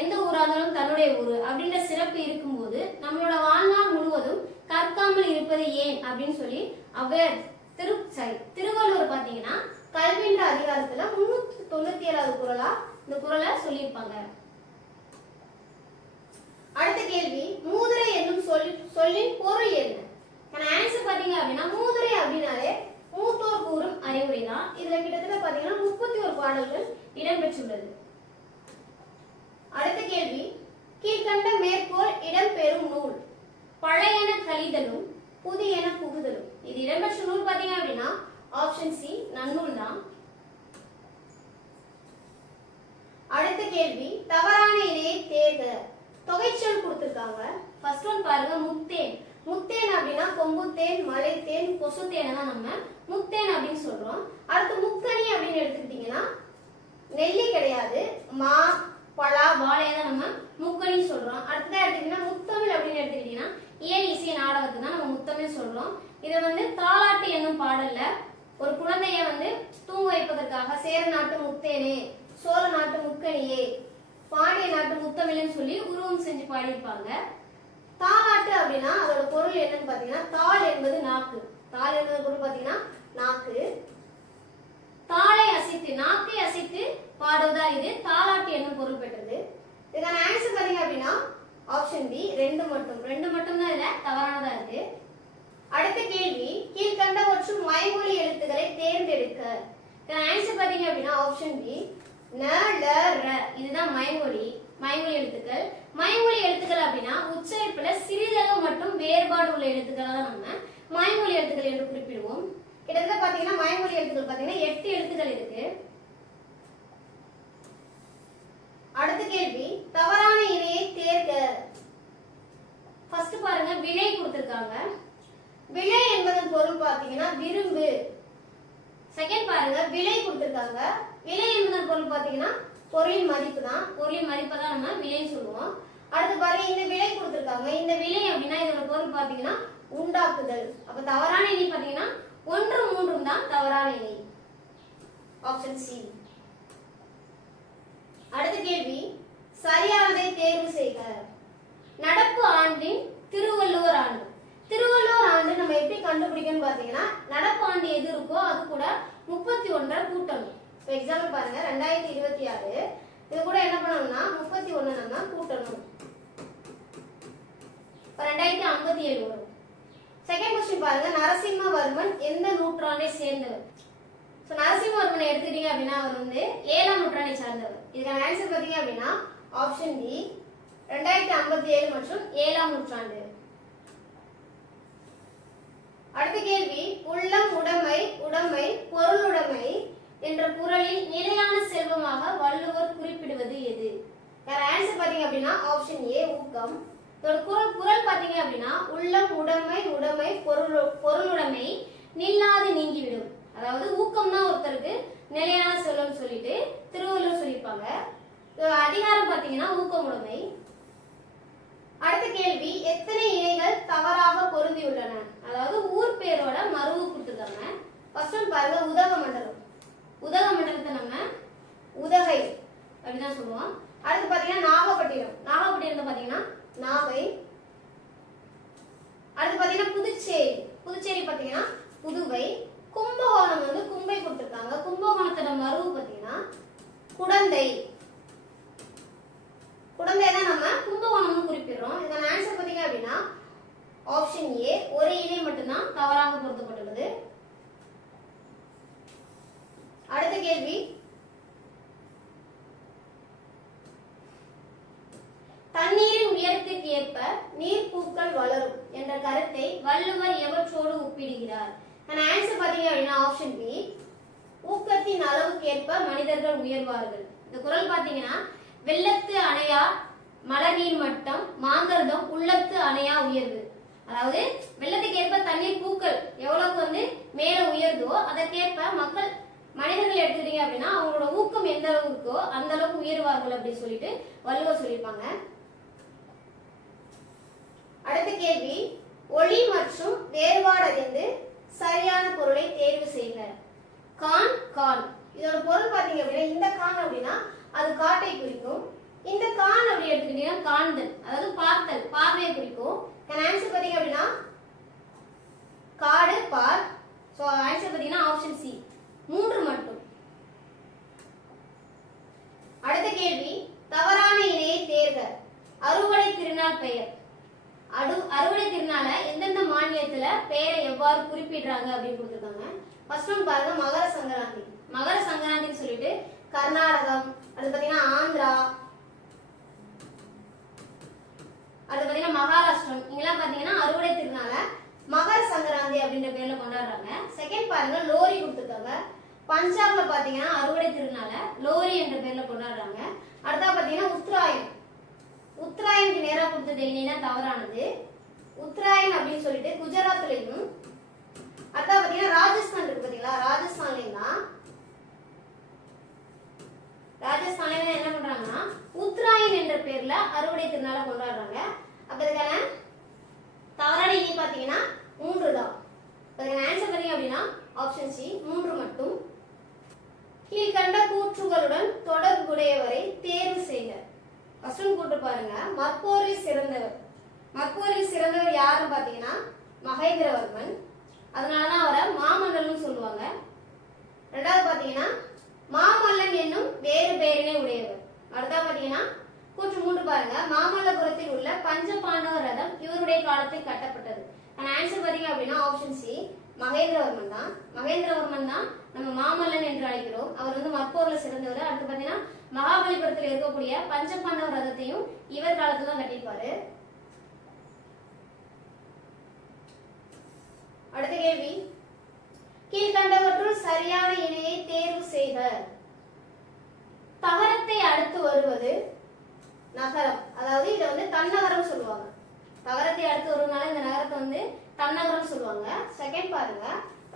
எந்த ஊரா இருந்தாலும் தன்னுடைய ஊரு அப்படின்ற சிறப்பு இருக்கும்போது நம்மளோட வாழ்நாள் முழுவதும் கற்காமல் இருப்பது ஏன் அப்படின்னு சொல்லி ஔவையார் திருவள்ளுவர் பாத்தீங்கன்னா கல்வின்ற அதிகாரத்துல 397வது குறளா இந்த குறளை சொல்லியிருப்பாங்க. அடுத்த கேள்வி, மூதுரை என்னும் சொல்லின் பொருள் என்ன? ஆன்சர் பாத்தீங்க அப்படின்னா மூதுரை அப்படின்னாலே மூத்தோர் கூறும் அறிவுரை தான். இதுல கிட்டத்தட்ட பாத்தீங்கன்னா 31 பாடல்கள் இடம்பெற்றுள்ளது. அடுத்த கேள்வி, கீழ்கண்ட மேற்கோள் இடம்பெறும் நூல். பழையன கழிதலும் புதியன புகுதலும். இது இடம்பெற்ற நூல் பாத்தீங்க அப்படின்னா ஆப்ஷன் சி, நன்னூல் தான். அடுத்த கேள்வி, தவறான இணையை தேர்க. தொகைச்சொல் கொடுத்திருக்காங்க. ஃபர்ஸ்ட் ஒன் பாருங்க, முத்தேன். முத்தேன் அப்படின்னா கொம்புத்தேன், மலைத்தேன், கொசுத்தேனை தான் நம்ம முத்தேன் அப்படின்னு சொல்றோம். அடுத்து முக்கணி அப்படின்னு எடுத்துக்கிட்டீங்கன்னா நெல்லி கிடையாது, மா, பலா, வாழையை தான் நம்ம முக்கணி சொல்றோம். அடுத்ததா எடுத்துக்கிட்டீங்கன்னா முத்தமிழ் அப்படின்னு எடுத்துக்கிட்டீங்கன்னா இயல் இசை நாடகத்தை தான் நம்ம முத்தமிழ் சொல்றோம். இதை வந்து தாலாட்டு என்னும் பாடல்ல ஒரு குழந்தைய வந்து தூங்க வைப்பதற்காக சேர நாட்டு முத்தேனே, சோழ நாட்டு முக்கணியே, பாண்டிய நாட்டு முத்தமிழ்னு சொல்லி உருவம் செஞ்சு பாடியிருப்பாங்க. தாலாட்டு அப்படின்னா அதோட பொருள் என்னன்னு பாத்தீங்கன்னா தாள் என்பது நாக்கு. தாள் என்பது பொருள் பாத்தீங்கன்னா நாக்கு. தாளை அசைத்து, நாக்கை அசைத்து பாடுவதா இது தாலாட்டு என்னும் பொருள் பெற்றது. இதுக்கான ஆன்சர் பாத்தீங்க அப்படின்னா ஆப்ஷன் பி, 2 மட்டும் தான் இதுல தவறானதா இருக்கு. அடுத்த கேள்வி, கீழ்கண்டவற்றுள் மயமொழி எழுத்துக்களை தேர்ந்தெடுக்க. ஆன்சர் பாத்தீங்க அப்படின்னா ஆப்ஷன் பி, ந, ல, ர. இதுதான் மயமொழி எழுத்துக்கள். மயமொழி எழுத்துக்கள் அப்படின்னா உச்சரிப்புல சிறிதளவு மட்டும் வேறுபாடு உள்ள எழுத்துக்களை தான் நம்ம மயமொழி எழுத்துக்கள் என்று குறிப்பிடுவோம். கிட்டத்தட்ட பாத்தீங்கன்னா மயமொழி எழுத்துக்கள் பாத்தீங்கன்னா 8 எழுத்துக்கள் இருக்கு. அடுத்த கேள்வி, தவறான இணையை தேர்க. ஃபர்ஸ்ட் பாருங்க, விலை கொடுத்திருக்காங்க. விலை என்பதன் பொருள் பாத்தீங்கன்னா விரும்பு. செகண்ட் பாருங்க, விலை கொடுத்திருக்காங்க. விலை என்பதன் பொருள் பாத்தீங்கன்னா பொருளின் மதிப்பு தான். பொருளின் மதிப்பை தான் நம்ம விலை சொல்லுவோம். அடுத்து பாருங்க, இந்த விலை கொடுத்திருக்காங்க. இந்த விலை அப்படின்னா இதோட பொருள் பாத்தீங்கன்னா உண்டாக்குதல். அப்ப தவறான இணை பாத்தீங்கன்னா 1, 3 தான் தவறான இணை. Option C. அடுத்த கேள்வி, சரியானதை தேர்வு செய்க. நடப்பு ஆண்டின் திருவள்ளுவர் ஆண்டு. திருவள்ளுவர் ஆண்டு நம்ம எப்படி கண்டுபிடிக்கணும்னு பாத்தீங்கன்னா நடப்பு ஆண்டு எது இருக்கோ அது கூட 31 கூட்டணும். இப்போ எக்ஸாம்பிள் பாருங்க, 2026 இது கூட என்ன பண்ணணும்னா 31 நம்ம கூட்டணும். இப்போ 2057 வரும். செகண்ட் क्वेश्चन பாருங்க, நரசிம்மவர்மன் எந்த நூற்றாண்டை சேர்ந்தவர்? சோ நரசிம்மவர்மனை எடுத்துக்கிட்டீங்க அப்படின்னா அவர் வந்து 7ஆம் நூற்றாண்டை சார்ந்தவர். இதுக்கான ஆன்சர் பாத்தீங்க அப்படின்னா ஆப்ஷன் டி, 2057 மற்றும் 7ஆம் நூற்றாண்டு. அடுத்த கேள்வி, உள்ளம் உடைமை, உடைமை, பொருளுடைமை என்ற குறளில் நிலையான செல்வமாக வள்ளுவர் குறிப்பிடுவது எது? ஆன்சர் பாத்தீங்க அப்படின்னா ஆப்ஷன் ஏ, ஊக்கம். குறள் பாத்தீங்க அப்படின்னா உள்ளம் உடைமை, உடைமை, பொருளுடைமை நில்லாது நீங்கிவிடும். அதாவது ஊக்கம் தான் ஒருத்தருக்கு நிலையான செல்வம் சொல்லிட்டு திருவள்ளுவர் சொல்லியிருப்பாங்க. அதிகாரம் பாத்தீங்கன்னா ஊக்கமுடைமை. அடுத்த கேள்வி, எத்தனை இணைகள் தவறாக பொருந்தியுள்ளன? அதாவது ஊர் பேரோட மருவு கொடுத்துருக்காங்க. ஃபர்ஸ்ட் ஒன் பாருங்க, உதகமண்டலம். உதகமண்டலத்தை நம்ம உதகை அப்படிதான் சொல்லுவோம். அடுத்து பாத்தீங்கன்னா நாகப்பட்டினம். நாகப்பட்டினத்தை பாத்தீங்கன்னா நாகை. அடுத்து பாத்தீங்கன்னா புதுச்சேரி. புதுச்சேரி பாத்தீங்கன்னா புதுவை. கும்பகோணம் வந்து கும்பை கொடுத்துருக்காங்க. கும்பகோணத்தோட மருவு பாத்தீங்கன்னா குடந்தை. குடந்தை தான் நம்ம கும்பகோணம்னு குறிப்பிடுறோம். இதன் ஆன்சர் பாத்தீங்க அப்படின்னா ஆப்ஷன் ஏ, ஒரு இணை மட்டும்தான் தவறாக பொருத்தப்பட்டுள்ளது. அடுத்த கேள்வி, தண்ணீரின் உயரத்திற்கு ஏற்ப நீர்ப்பூக்கள் வளரும் என்ற கருத்தை வள்ளுவர் எவற்றோடு ஒப்பிடுகிறார்? ஆன்சர் பாத்தீங்க அப்படின்னா ஆப்ஷன் பி, ஊக்கத்தின் அளவுக்கேற்ப மனிதர்கள் உயர்வார்கள். இந்த குறள் பாத்தீங்கன்னா வெள்ளத்து அணையா மழைநீர் மட்டம், மாங்கர்தம் உள்ளத்து அணையா உயர்வு. அதாவது வெள்ளத்துக்கு ஏற்ப தண்ணீர் பூக்கள் எவ்வளவுக்கு வந்து மேல உயர்தோ அதற்கேற்ப மக்கள் மனிதர்கள் எடுத்துக்கிட்டீங்க அப்படின்னா அவங்களோட ஊக்கம் எந்த அளவுக்கு இருக்கோ அந்த அளவுக்கு உயர்வார்கள் அப்படின்னு சொல்லிட்டு வள்ளுவர் சொல்லியிருப்பாங்க. அடுத்த கேள்வி, ஒளி மற்றும் வேறுபாடு அறிந்து சரியான பொருளை தேர்வு செய்க. கான் கான், இதோட பொருள் பாத்தீங்க அப்படின்னா இந்த கான் அப்படின்னா அது காட்டை குறிக்கும். இந்த கான் அப்படி எடுத்துக்கிட்டீங்கன்னா காண்தல், அதாவது பார்த்தல், பார்வையை குறிக்கும். ஆன்சர் பாத்தீங்க அப்படின்னா காடு பார். சோ ஆன்சர் பாத்தீங்கன்னா ஆப்ஷன் சி, 3 மட்டும். அடுத்த கேள்வி, தவறான இணையை தேர்க. அறுவடை திருநாள் பெயர். அறுவடை திருநாளை எந்தெந்த மாநிலத்துல பெயரை எவ்வாறு குறிப்பிடுறாங்க அப்படின்னு கொடுத்துருக்காங்க. ஃபர்ஸ்ட் ஒன் பாருங்க, மகர சங்கராந்தி. மகர சங்கராந்தின்னு சொல்லிட்டு கர்நாடகம், அது பாத்தீங்கன்னா ஆந்திரா, அது பாத்தீங்கன்னா மகாராஷ்டிரம், இங்கெல்லாம் பாத்தீங்கன்னா அறுவடை திருநாள மகர சங்கராந்தி அப்படின்ற பேர்ல கொண்டாடுறாங்க. செகண்ட் பாருங்க, லோரி கொடுத்துருக்காங்க. பஞ்சாப்ல பாத்தீங்கன்னா அறுவடை திருநாள லோரி என்ற பேர்ல கொண்டாடுறாங்க. அடுத்தா பாத்தீங்கன்னா உத்தராயன். உத்தராயனுக்கு நேரா கொடுத்தது என்னன்னா தவறானது. உத்தராயன் அப்படின்னு சொல்லிட்டு குஜராத்லயும், அடுத்தா பாத்தீங்கன்னா ராஜஸ்தான் இருக்கு பாத்தீங்களா, ராஜஸ்தான்லயும் தான் என்ன பண்றாங்கன்னா உத்தராயன் என்ற பேர்ல அறுவடை திருநாளை கொண்டாடுறாங்க. அப்ப இதுக்கான தவறான இணை பாத்தீங்கன்னா 3 தான். அதுக்கான ஆன்சர் பாத்தீங்க அப்படின்னா ஆப்ஷன் சி, 3 மட்டும். கீழ்கண்ட கூற்றுகளுடன் தொடர்புடையவரை தேர்வு செய்க. ஃபர்ஸ்ட் கூட்டு பாருங்க, மற்போரில் சிறந்தவர். மற்போரில் சிறந்தவர் யாருன்னு பாத்தீங்கன்னா மகேந்திரவர்மன். அதனாலதான் அவரை மாமல்லன் சொல்லுவாங்க. ரெண்டாவது பாத்தீங்கன்னா மாமல்லன் என்னும் வேறு பெயரினை உடையவர். அடுத்தா பாத்தீங்கன்னா கூற்று 3 பாருங்க, மாமல்லபுரத்தில் உள்ள பஞ்ச பாண்டவ ரதம் இவருடைய காலத்தில் கட்டப்பட்டது. ஆன்சர் பாத்தீங்க அப்படின்னா ஆப்ஷன் சி, மகேந்திரவர்மன் தான். மகேந்திரவர்மன் தான் நம்ம மாமல்லன் என்று அழைக்கிறோம். அவர் வந்து மற்போர்ல சிறந்தவர். அடுத்து பாத்தீங்கன்னா மகாபலிபுரத்தில் இருக்கக்கூடிய பஞ்ச பாண்டவ ரதத்தையும் இவர் காலத்துல தான் கட்டியிருப்பாரு. அடுத்த கேள்வி, கீழ்கண்டவற்றுள் சரியான இணையை தேர்வு செய்க. தகரத்தை அடுத்து வருவது நகரம். அதாவது இதை வந்து தன்னகரம் சொல்லுவாங்க. தகரத்தை அடுத்து வருவதனால இந்த நகரத்தை வந்து தன்னகரம் சொல்லுவாங்க. செகண்ட் பாருங்க,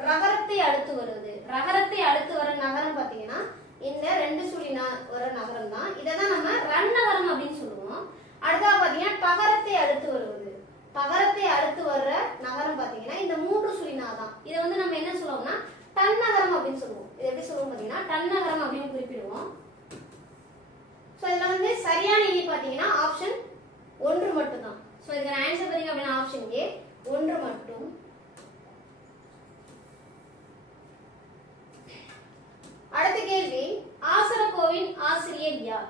ரகரத்தை அடுத்து வருவது. ரகரத்தை அடுத்து வர நகரம் பாத்தீங்கன்னா இந்த 2 சுழி வர நகரம் தான். இதான் நம்ம ரன்னகரம் அப்படின்னு சொல்லுவோம். அடுத்தா பாத்தீங்கன்னா தகரத்தை அடுத்து வருவது. தகரத்தை அடுத்து வர்ற நகரம் பாத்தீங்கன்னா இந்த 3 சுழினா தான். இதை வந்து நம்ம என்ன சொல்லுவோம்னா தன்னகரம் அப்படின்னு சொல்லுவோம். இது எப்படி சொல்லுவோம் பாத்தீங்கன்னா தன்னகரம் அப்படின்னு குறிப்பிடுவோம். சோ இதுல வந்து சரியான இணை பாத்தீங்கன்னா ஆப்ஷன் 1 மட்டும் தான். சோ இதுக்கு ஆன்சர் பாத்தீங்க அப்படின்னா ஆப்ஷன் ஏ, 1 மட்டும். அடுத்த கேள்வி, ஆசரக்கோவின் ஆசிரியர் யார்?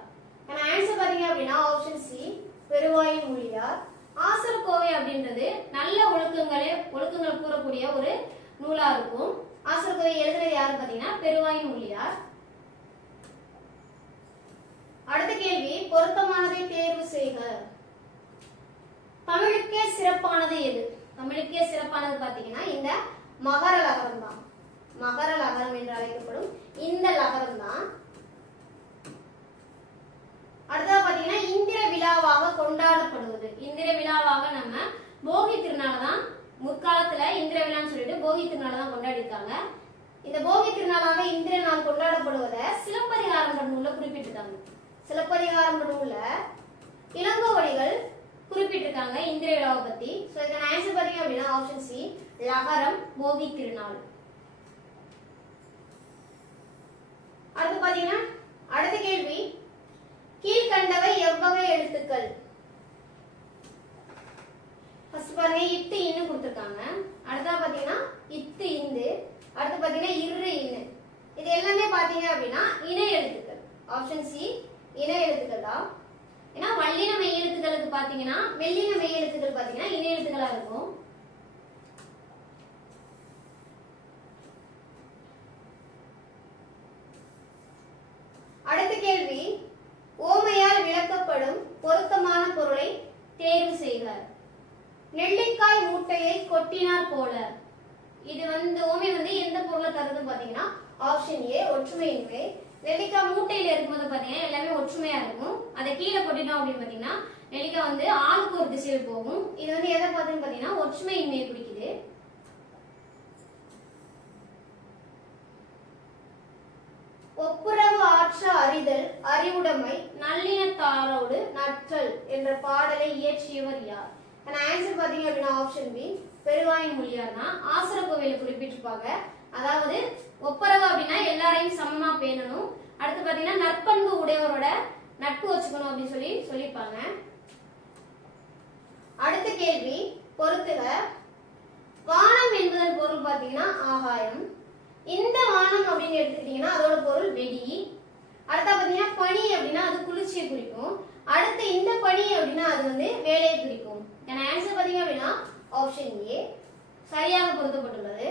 ஆன்சர் பாத்தீங்க அப்படின்னா ஆப்ஷன் சி, பெருவாயின் மொழியார். ஆசரக்கோவை அப்படின்றது நல்ல ஒழுக்கங்கள் கூறக்கூடிய ஒரு நூலா இருக்கும். ஆசரக்கோவை எழுதுறது யாரு பாத்தீங்கன்னா பெருவாயின் மொழியார். அடுத்த கேள்வி, பொருத்தமானதை தேர்வு செய்க. தமிழுக்கே சிறப்பானது எது? தமிழுக்கே சிறப்பானது பாத்தீங்கன்னா இந்த மகர லகரம் தான். மகர லகரம் என்று அழைக்கப்படும் இந்த லகரம் தான். அடுத்தது பாத்தீங்கன்னா இந்திர விழாவாக கொண்டாடப்படுவது. இந்திர விழாவாக நம்ம போகி திருநாள் தான் முற்காலத்துல இந்திர விழான்னு சொல்லிட்டு போகி திருநாள் தான் கொண்டாடி இருக்காங்க. இந்த போகி திருநாளாக இந்திர நாள் கொண்டாடப்படுவதை சிலப்பதிகாரம் நூல்ல குறிப்பிட்டிருக்காங்க. சிலப்பதிகாரம் நூல்ல இளங்கோவடிகள் குறிப்பிட்டிருக்காங்க இந்திர விழாவை பத்தி. சோ இதுக்கான ஆன்சர் பாத்தீங்க அப்படின்னா ஆப்ஷன் சி லகரம் போகி திருநாள். அடுத்து பாத்தீங்கன்னா அடுத்த கேள்வி, கீழ்கண்டவை எவ்வகை எழுத்துக்கள்? ஃபர்ஸ்ட் பாருங்க இத்து இன்னு கொடுத்திருக்காங்க. அடுத்தா பாத்தீங்கன்னா இத்து இந்து, அடுத்து பாத்தீங்கன்னா இரு இன்னு. இது எல்லாமே பாத்தீங்க அப்படின்னா இணை எழுத்துக்கள். ஆப்ஷன் சி இணை எழுத்துக்கள் தான். ஏன்னா வல்லின மெய் எழுத்துக்களுக்கு பாத்தீங்கன்னா மெல்லின மெய் எழுத்துக்கள் பாத்தீங்கன்னா இணை எழுத்துக்களா இருக்கும். அடுத்த கேள்வி, ஓமையால் விளக்கப்படும் பொருத்தமான பொருளை தேர்வு செய்க. நெல்லிக்காய் மூட்டையை கொட்டினார் போல. இது ஓமை எந்த பொருளை தருதுன்னு பாத்தீங்கன்னா ஆப்ஷன் ஏ ஒற்றுமையின்மை. நெல்லிக்காய் மூட்டையில இருக்கும்போது பாத்தீங்கன்னா எல்லாமே ஒற்றுமையா இருக்கும். அதை கீழே கொட்டிட்டோம் அப்படின்னு பாத்தீங்கன்னா நெல்லிக்காய் ஆளுக்கு ஒரு திசையில் போகும். இது எதை பார்த்துன்னு பாத்தீங்கன்னா ஒற்றுமையின்மையை குறிக்குது. ஒப்புரவு ஆற்ற அறிதல் அறிவுடைமை நல்லினத்தாரோடு நற்றல் என்ற பாடலை இயற்றியவர் யார்? ஆன்சர் பாத்தீங்க அப்படின்னா ஆப்ஷன் பி பெருவாயின் மொழியார் தான். ஆசிரக்கோவையில குறிப்பிட்டிருப்பாங்க. அதாவது ஒப்புரவு அப்படின்னா எல்லாரையும் சமமா பேணணும். அடுத்து பாத்தீங்கன்னா நற்பண்பு உடையவரோட நட்பு வச்சுக்கணும் அப்படின்னு சொல்லியிருப்பாங்க. அடுத்த கேள்வி பொறுத்துக. வானம் என்பதன் பொருள் பாத்தீங்கன்னா ஆகாயம். இந்த வானம் அப்படின்னு எடுத்துக்கிட்டீங்கன்னா அதோட பொருள் வெடி. அடுத்தா பாத்தீங்கன்னா பனி அப்படின்னா அது குளிர்ச்சியை குறிக்கும். அடுத்து இந்த பனி அப்படின்னா அது வேலையை குறிக்கும். ஆன்சர் பாத்தீங்க அப்படின்னா ஆப்ஷன் ஏ சரியாக பொருத்தப்பட்டுள்ளது.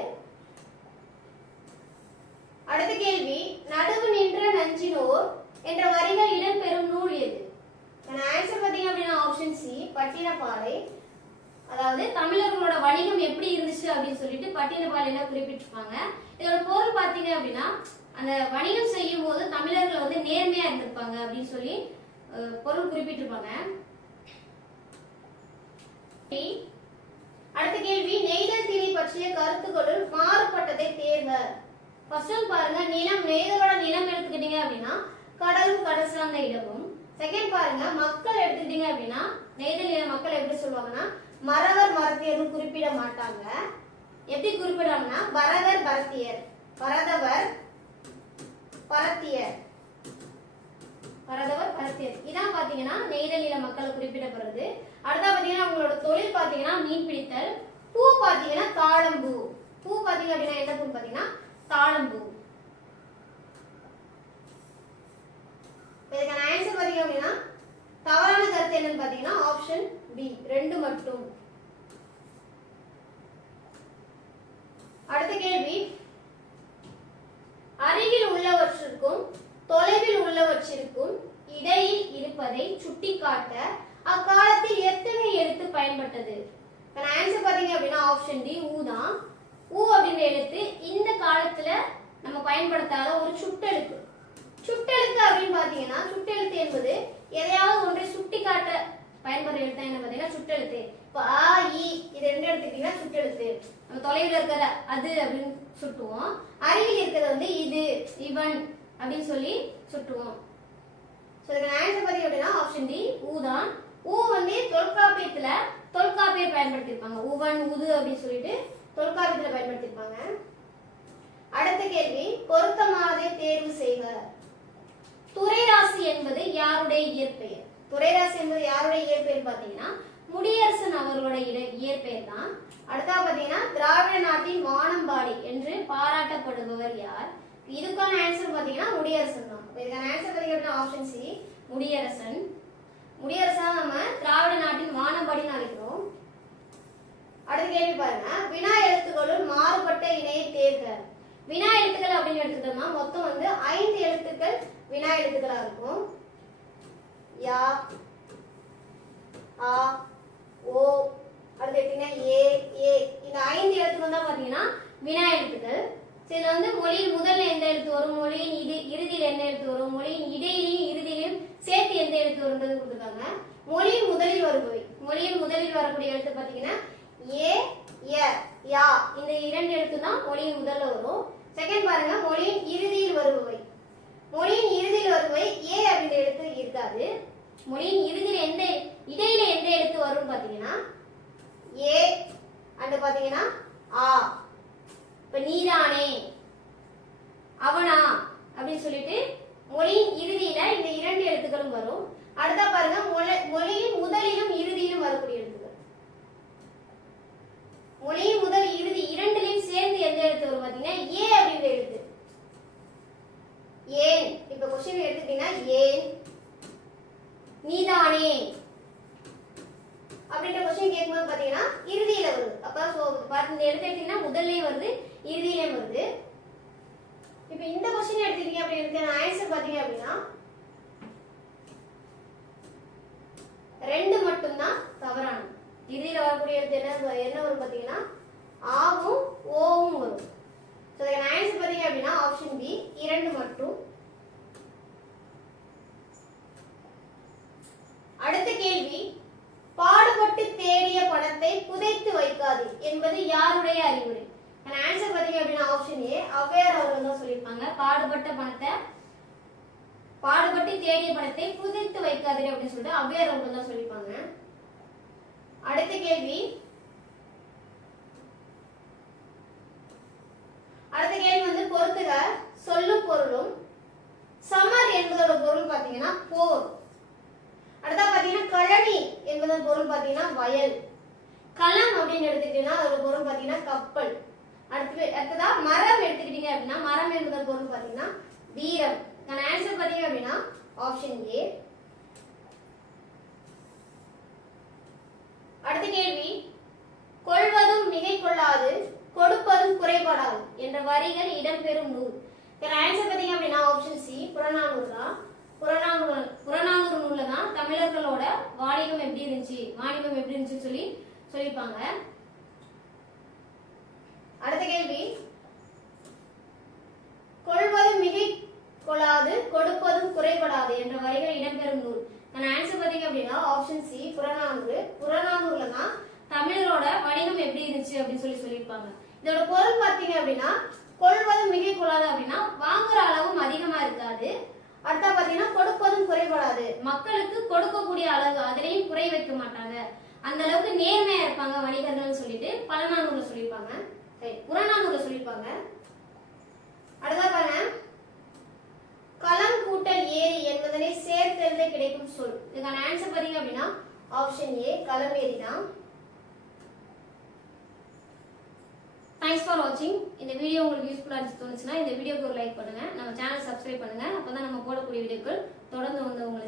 அடுத்த கேள்வி, நடுவு நின்ற நஞ்சினோர் என்ற வரிகள் இடம்பெறும் நூல் எது? ஆன்சர் பாத்தீங்க அப்படின்னா ஆப்ஷன் சி பட்டினப்பாலை. அதாவது தமிழர்களோட வணிகம் எப்படி இருந்துச்சு அப்படின்னு சொல்லிட்டு பட்டினப்பாலையில குறிப்பிட்டிருப்பாங்க. இதோட பொருள் பாத்தீங்க அப்படின்னா அந்த வணிகம் செய்யும் போது தமிழர்கள் நேர்மையா இருந்திருப்பாங்க அப்படின்னு சொல்லி பொருள் குறிப்பிட்டிருப்பாங்க. அடுத்த கேள்வி, நெய்தல் திணை பற்றிய கருத்துக்களுள் மாறுபட்டதை தேர்க. ஃபர்ஸ்ட் பாருங்க, நிலம் நெய்தலோட நிலம் எடுத்துக்கிட்டீங்க அப்படின்னா கடலும் கடல் சார்ந்த இடமும். செகண்ட் பாருங்க, மக்கள் எடுத்துக்கிட்டீங்க அப்படின்னா நெய்தல் நில மக்கள் எப்படி சொல்லுவாங்கன்னா மறவர் மரத்தியர்னு குறிப்பிட மாட்டாங்க. எப்படி குறிப்பிடாங்கன்னா பரதர் பரத்தியர், பரதவர் பரத்தியர், பரதவர் பரத்தியர். இதான் பாத்தீங்கன்னா நெய்தல் நில மக்களை குறிப்பிடப்படுறது. அடுத்தா பாத்தீங்கன்னா உங்களோட தொழில் பாத்தீங்கன்னா மீன் பிடித்தல். பூ பாத்தீங்கன்னா தாழம்பூ. பூ பாத்தீங்க அப்படின்னா என்ன பூ பாத்தீங்கன்னா தாழம்பூ. இதுக்கான ஆன்சர் பாத்தீங்க அப்படின்னா தவறான கருத்து என்னன்னு பாத்தீங்கன்னா ஆப்ஷன் பி 2 மட்டும். அடுத்த கேள்வி, அருகில் உள்ளவற்றிற்கும் தொலைவில் உள்ளவற்றிற்கும் இடையில் இருப்பதை சுட்டிக்காட்ட அக்காலத்தில் எத்தனை எழுத்து பயன்பட்டது? ஆன்சர் பாத்தீங்க அப்படின்னா ஆப்ஷன் டி ஊ தான். ஊ அப்படின்ற எழுத்து இந்த காலத்துல நம்ம பயன்படுத்தாத ஒரு சுட்டெழுத்து. சுட்டெழுத்து அப்படின்னு பாத்தீங்கன்னா சுட்டெழுத்து என்பது எதையாவது ஒன்றை சுட்டிக்காட்ட பயன்படுற எழுத்து என்ன பாத்தீங்கன்னா சுட்டெழுத்து. இப்போ ஆ இ இது 2 எடுத்துக்கிட்டீங்கன்னா சுட்டெழுத்து. நம்ம தொலைவில் இருக்கிற அது அப்படின்னு சுட்டுவோம். அருகில் இருக்கிறது இது இவன் அப்படின்னு சொல்லி சுட்டுவோம். சோ இதுக்கு ஆன்சர் பாத்தீங்க அப்படின்னா ஆப்ஷன் டி ஊ தான். ஊ தொல்காப்பியத்துல தொல்காப்பியர் பயன்படுத்தியிருப்பாங்க. உவன் உது அப்படின்னு சொல்லிட்டு தொல்காப்பியத்துல பயன்படுத்தியிருப்பாங்க. அடுத்த கேள்வி, பொருத்தமானதை தேர்வு செய்க. துரைராசி என்பது யாருடைய இயற்பெயர்? துரைராசி என்பது யாருடைய இயற்பெயர் பாத்தீங்கன்னா முடியரசன் அவர்களோட இயற்பெயர் தான். அடுத்தா பாத்தீங்கன்னா திராவிட நாட்டின் வானம்பாடி என்று பாராட்டப்படுபவர் யார்? இதுக்கான ஆன்சர் பாத்தீங்கன்னா முடியரசன் தான். இதுக்கான ஆன்சர் பாத்தீங்கன்னா ஆப்ஷன் சி முடியரசன். முடியரசன் நம்ம திராவிட நாட்டின் வானம்பாடின்னு அழைக்கிறோம். அடுத்த கேள்வி பாருங்க, வினா எழுத்துக்களுள் மாறுபட்ட இணையை தேர்க. வினா எழுத்துக்கள் அப்படின்னு எடுத்துட்டோம்னா மொத்தம் 5 எழுத்துக்கள் வினா எழுத்துக்களா இருக்கும். யா, ஆ, ஓ, அடுத்து எடுத்தீங்கன்னா ஏ, ஏ. இந்த 5 எழுத்துக்கள் தான் பாத்தீங்கன்னா வினா எழுத்துக்கள். இதுல மொழியின் முதல்ல எந்த எழுத்து வரும், மொழியின் இறுதியில் என்ன எழுத்து வரும், மொழியின் இடையிலையும் இறுதியிலையும் சேர்த்து எந்த எழுத்து வரும்ன்றது கொடுத்துருக்காங்க. மொழியின் முதலில் வருபவை, மொழியின் முதலில் வரக்கூடிய எழுத்து பாத்தீங்கன்னா ஏ, ய, யா. இந்த 2 எழுத்து தான் மொழியின் முதல்ல வரும். செகண்ட் பாருங்க, மொழியின் இறுதியில் வருபவை. மொழியின் இறுதியில் வருபவை ஏ அப்படின்ற எழுத்து இருக்காது. மொழியின் இறுதியில் இடையில எந்த எழுத்து வரும் பாத்தீங்கன்னா ஏ அண்ட் பாத்தீங்கன்னா ஆ. இப்ப நீதானே, அவனா அப்படின்னு சொல்லிட்டு மொழியின் இறுதியில இந்த இரண்டு எழுத்துக்களும் வரும். அடுத்தா பாருங்க, மொழியின் முதலிலும் இறுதியிலும் வரக்கூடிய எழுத்துக்கள். மொழியின் முதல் இறுதி இரண்டிலையும் சேர்ந்து எந்த எழுத்து வரும் பாத்தீங்கன்னா ஏ அப்படின்ற எழுத்து. ஏன், இப்ப क्वेश्चन எடுத்துட்டீங்கன்னா ஏன், நீதானே அப்படின்ற क्वेश्चन கேட்கும்போது பாத்தீங்கன்னா இறுதியில வருது. அப்ப இந்த எழுத்து எடுத்தீங்கன்னா முதல்லயே வருது, இறுதியிலயும் வருது. இப்ப இந்த क्वेश्चन எடுத்துட்டீங்க அப்படி இருக்கு, ஆன்சர் பாத்தீங்க அப்படின்னா ரெண்டு மட்டும் தான் தவறானது. இறுதியில வரக்கூடிய எழுத்து என்ன வரும் பாத்தீங்கன்னா ஆவும் ஓவும் வரும். சோ இதுக்கு ஆன்சர் பாத்தீங்க அப்படின்னா ஆப்ஷன் பி, இரண்டு மட்டும். அடுத்த கேள்வி, பாடுபட்டு தேடிய பணத்தை புதைத்து வைக்காது என்பது யாருடைய அறிவுரை? ஆன்சர் பாத்தீங்க அப்படின்னா ஆப்ஷன் ஏ, ஔவையார் அவர்கள் தான் சொல்லியிருப்பாங்க. பாடுபட்டு தேடிய பணத்தை புதைத்து வைக்காது அப்படின்னு சொல்லிட்டு ஔவையார் அவர்கள் தான் சொல்லியிருப்பாங்க. அடுத்த கேள்வி வந்து பொறுத்துக, சொல்லும் பொருளும். சமர் என்பதோட பொருள் பாத்தீங்கன்னா போர். அடுத்தா பாத்தீங்கன்னா கழனி என்பதோட பொருள் பாத்தீங்கன்னா வயல். களம் அப்படின்னு எடுத்துக்கிட்டீங்கன்னா அதோட பொருள் பாத்தீங்கன்னா கப்பல். அடுத்ததா மரம் எடுத்துக்கிட்டீங்க அப்படின்னா மரம் என்பதோட பொருள் பாத்தீங்கன்னா வீரம். ஆன்சர் பாத்தீங்க அப்படின்னா ஆப்ஷன் ஏ. அடுத்த கேள்வி, கொள்வதும் மிகை கொள்ளாது, கொடுப்பதும் குறைபடாது என்ற வரிகள் இடம்பெறும் நூல். ஆன்சர் பாத்தீங்க அப்படின்னா ஆப்ஷன் சி, புறநானூறு தான். புறநானூறு நூல்ல தான் தமிழர்களோட வாணிபம் எப்படி இருந்துச்சுன்னு சொல்லியிருப்பாங்க. அடுத்த கேள்வி, கொள்வதும் மிகை கொள்ளாது, கொடுப்பதும் குறைபடாது என்ற வரிகள் இடம்பெறும் நூல். ஆன்சர் பாத்தீங்க அப்படின்னா ஆப்ஷன் சி, புறநானூறு. புறநானூறுல தான் தமிழரோட வணிகம் எப்படி இருந்துச்சு அப்படின்னு சொல்லியிருப்பாங்க. இதோட பொருள் பாத்தீங்க அப்படின்னா கொள்வதும் மிகை கொள்ளாது அப்படின்னா வாங்குற அளவும் அதிகமா இருக்காது. அடுத்தா பாத்தீங்கன்னா கொடுப்பதும் குறைபடாது, மக்களுக்கு கொடுக்கக்கூடிய அளவு அதிலையும் குறை வைக்க மாட்டாங்க, அந்த அளவுக்கு நேர்மையா இருப்பாங்க வணிகர்கள் சொல்லிட்டு பழநானூறுல சொல்லியிருப்பாங்க, புறநானூறுல சொல்லியிருப்பாங்க. அடுத்தா பாருங்க, களம் கூட்டல் ஏரி என்பதனை சேர்த்தெழுத கிடைக்கும் சொல். இதுக்கான ஆன்சர் பாத்தீங்க அப்படின்னா ஆப்ஷன் ஏ, களமேரி தான். தேங்க்ஸ் ஃபார் வாட்சிங். இந்த வீடியோ உங்களுக்கு யூஸ்ஃபுல்லாக தோணுச்சுன்னா இந்த வீடியோக்கு ஒரு லைக் பண்ணுங்க, நம்ம சேனல் சப்ஸ்கிரைப் பண்ணுங்க. அப்பதான் நம்ம போடக்கூடிய வீடியோக்கள் தொடர்ந்து வந்து உங்களை